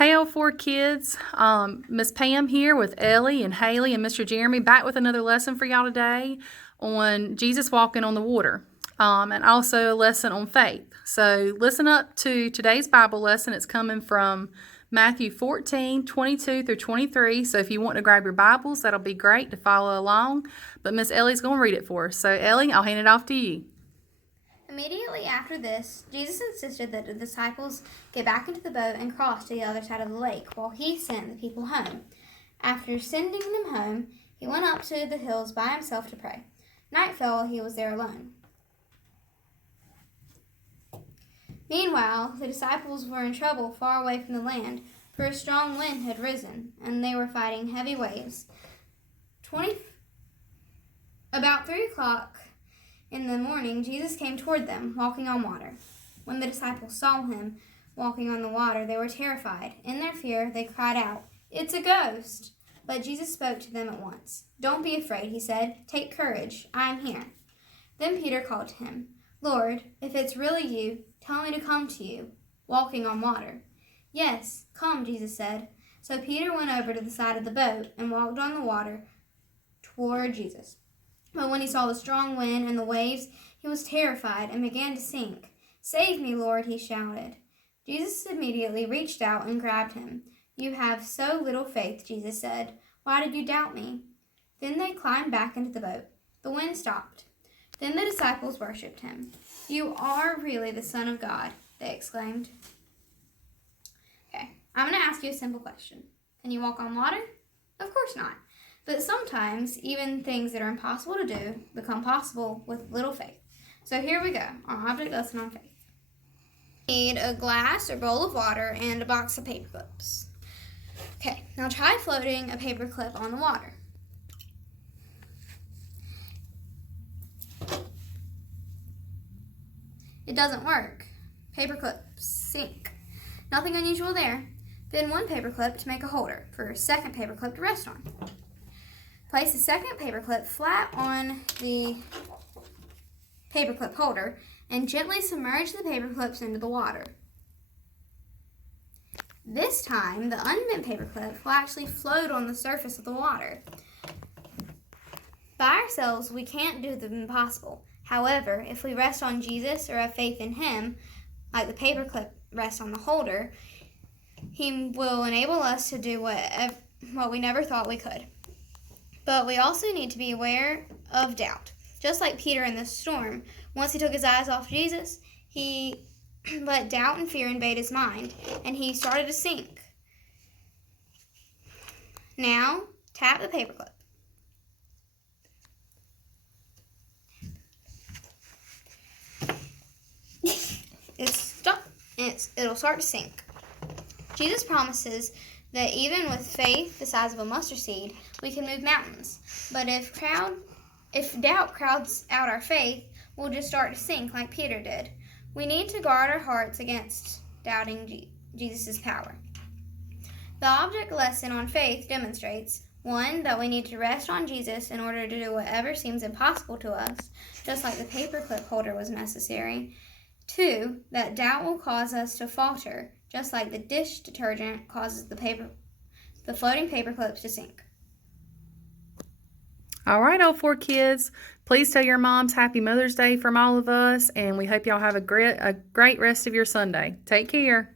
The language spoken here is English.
Hey, O4 kids. Miss Pam here with Ellie and Hayley and Mr. Jeremy back with another lesson for y'all today on Jesus walking on the water and also a lesson on faith. So listen up to today's Bible lesson. It's coming from Matthew 14:22 through 23. So if you want to grab your Bibles, that'll be great to follow along. But Miss Ellie's going to read it for us. So Ellie, I'll hand it off to you. Immediately after this, Jesus insisted that the disciples get back into the boat and cross to the other side of the lake while he sent the people home. After sending them home, he went up to the hills by himself to pray. Night fell while he was there alone. Meanwhile, the disciples were in trouble far away from the land, for a strong wind had risen, and they were fighting heavy waves. About 3 o'clock in the morning, Jesus came toward them, walking on water. When the disciples saw him walking on the water, they were terrified. In their fear, they cried out, "It's a ghost!" But Jesus spoke to them at once. "Don't be afraid," he said. "Take courage. I am here." Then Peter called to him, "Lord, if it's really you, tell me to come to you, walking on water." "Yes, come," Jesus said. So Peter went over to the side of the boat and walked on the water toward Jesus. But when he saw the strong wind and the waves, he was terrified and began to sink. "Save me, Lord," he shouted. Jesus immediately reached out and grabbed him. "You have so little faith," Jesus said. "Why did you doubt me?" Then they climbed back into the boat. The wind stopped. Then the disciples worshipped him. "You are really the Son of God," they exclaimed. Okay, I'm going to ask you a simple question. Can you walk on water? Of course not. But sometimes, even things that are impossible to do become possible with little faith. So here we go, our object lesson on faith. We need a glass or bowl of water and a box of paper clips. Okay, now try floating a paper clip on the water. It doesn't work. Paper clips sink. Nothing unusual there. Then one paper clip to make a holder for a second paper clip to rest on. Place the second paperclip flat on the paperclip holder and gently submerge the paperclips into the water. This time, the unbent paperclip will actually float on the surface of the water. By ourselves, we can't do the impossible. However, if we rest on Jesus or have faith in him, like the paperclip rests on the holder, he will enable us to do what we never thought we could. But we also need to be aware of doubt. Just like Peter in the storm, once he took his eyes off Jesus, he let doubt and fear invade his mind, and he started to sink. Now, tap the paperclip. It's stuck, and it'll start to sink. Jesus promises that even with faith the size of a mustard seed, we can move mountains. But if doubt crowds out our faith, we'll just start to sink like Peter did. We need to guard our hearts against doubting Jesus' power. The object lesson on faith demonstrates, 1, that we need to rest on Jesus in order to do whatever seems impossible to us, just like the paperclip holder was necessary. 2, that doubt will cause us to falter, just like the dish detergent causes the floating paper clips to sink. All right, O4 kids, please tell your moms Happy Mother's Day from all of us, and we hope y'all have a great rest of your Sunday. Take care.